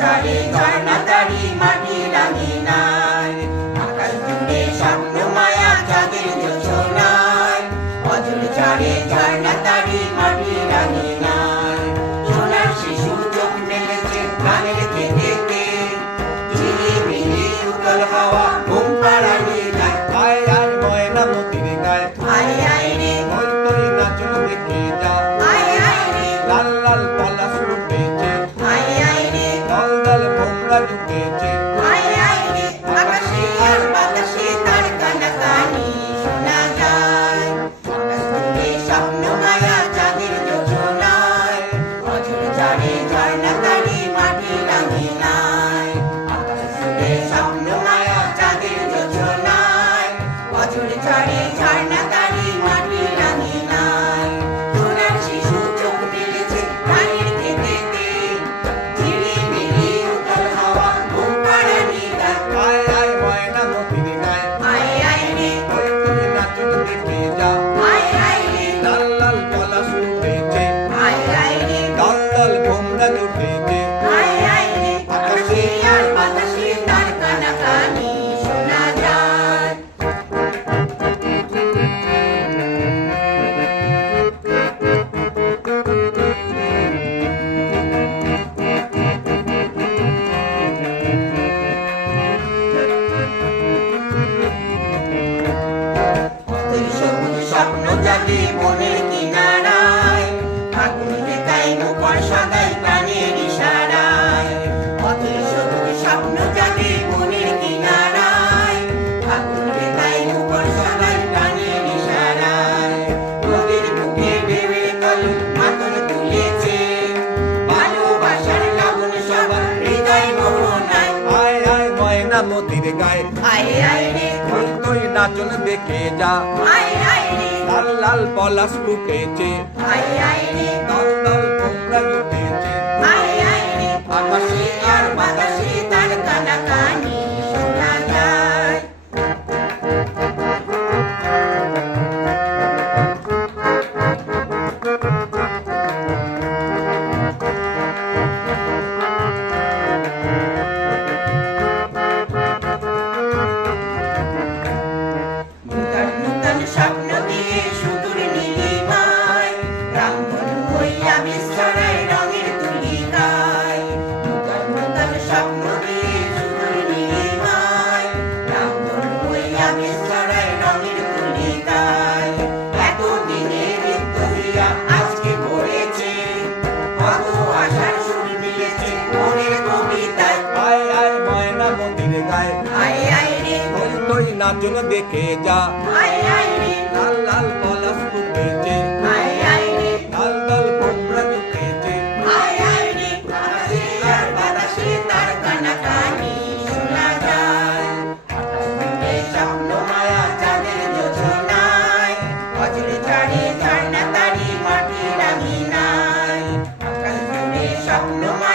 ঝরে ঝর্ণা তারি মাটি রাঙিনায়, আকাশ জুড়ে স্বপ্ন মায়া চাঁদের জোছনায়, অঝোর ঝরে ঝর্ণা তারি মাটি রাঙিনায়। সোনার শিশু চোখ মেলেছে গানের কেঁদেতে, ঝিলিমিলি উতল হাওয়া ঘুম পাড়ানি গায়। আয় আয় ময়না মতির গায়, আয় আয় রে ওই তোই নাচন দেখে যা। আয় আয় রে লাল লাল পলাশ ফুটেছে, আয় আয় রে দল দল ভোমরা জুটেছে। আয় আয় রে আকাশে আর বাতাসে তার কানাকানি শোনা যায়, আকাশ জুড়ে স্বপ্ন মায়া চাঁদের জোছনায়, অঝোর ঝরে ঝর্ণা তারি মাটি রাঙিনায়, আকাশ জুড়ে স্বপ্ন মায়া চাঁদের জোছনায়, অঝোর ঝরে ঝর্ণা তারি মাটি রাঙিনায়। সোনার শিশু চোখ মেলেছে গানের কেঁদেতে, ঝিলিমিলি উতল হাওয়া ঘুম পাড়ানি গায়। আয় আয় ময়না মতির গায়, আয় আয় রে ওই তোই নাচন দেখে যা। আয় আয় রে লাল লাল পলাশ ফুটেছে, আয় আয় রে দল দল ভোমরা জুটেছে। আয় আয় রে আকাশে আর বাতাসে তার কানাকানি শোনা যায়। কতই সবুজ স্বপ্ন জাগে মনের কিনারায়, ফাগুন তাই মুখর সদাই প্রাণের ইশারায়। কতই সবুজ স্বপ্ন জাগে মনের কিনারায়, ফাগুন তাই মুখর সদাই প্রাণের ইশারায়। নদীর বুকে ঢেউয়ে তলু মাথর তুলেছে, ভালোবাসার লাবণ সবার হৃদয় মোহনায়। আয় আয় ময়না মতির গায়, আয় আয় রে ওই তোই নাচন দেখে যা। আয় আয় রে লাল লাল পলাশ ফুটেছে, আয় আয় রে দল দল ভোমরা জুটেছে। আয় আয় রে আকাশে আর বাতাসে তার কানাকানি শোনা যায়। নূতন নূতন স্বপ্ন দিয়ে সুদূর নীলিমায়, রামধনু হইয়া বিস্মরায় রঙের তুলিকায়। নূতন নূতন স্বপ্ন দিয়ে সুদূর নীলিমায়, রামধনু হইয়া বিস্মরায় রঙের তুলিকায়। এতদিনে রিক্ত হইয়া আজকে ভরেছে, কত আশার সুর মিলেছে মনের কবিতায়। আয় আয় ময়না মতির গায়, আয় আয় রে ওই তোই নাচন দেখে যা। আয় আয় রে লাল লাল পলাশ ফুটেছে, আয় আয় রে দল দল ভোমরা জুটেছে। আয় আয় রে আকাশে আর বাতাসে তার কানাকানি শোনা যায়, আকাশ জুড়ে স্বপ্ন মায়া চাঁদের জোছনায়, অঝোর ঝরে ঝর্ণা তারি মাটি রাঙিনায়, আকাশ জুড়ে স্বপ্ন মায়া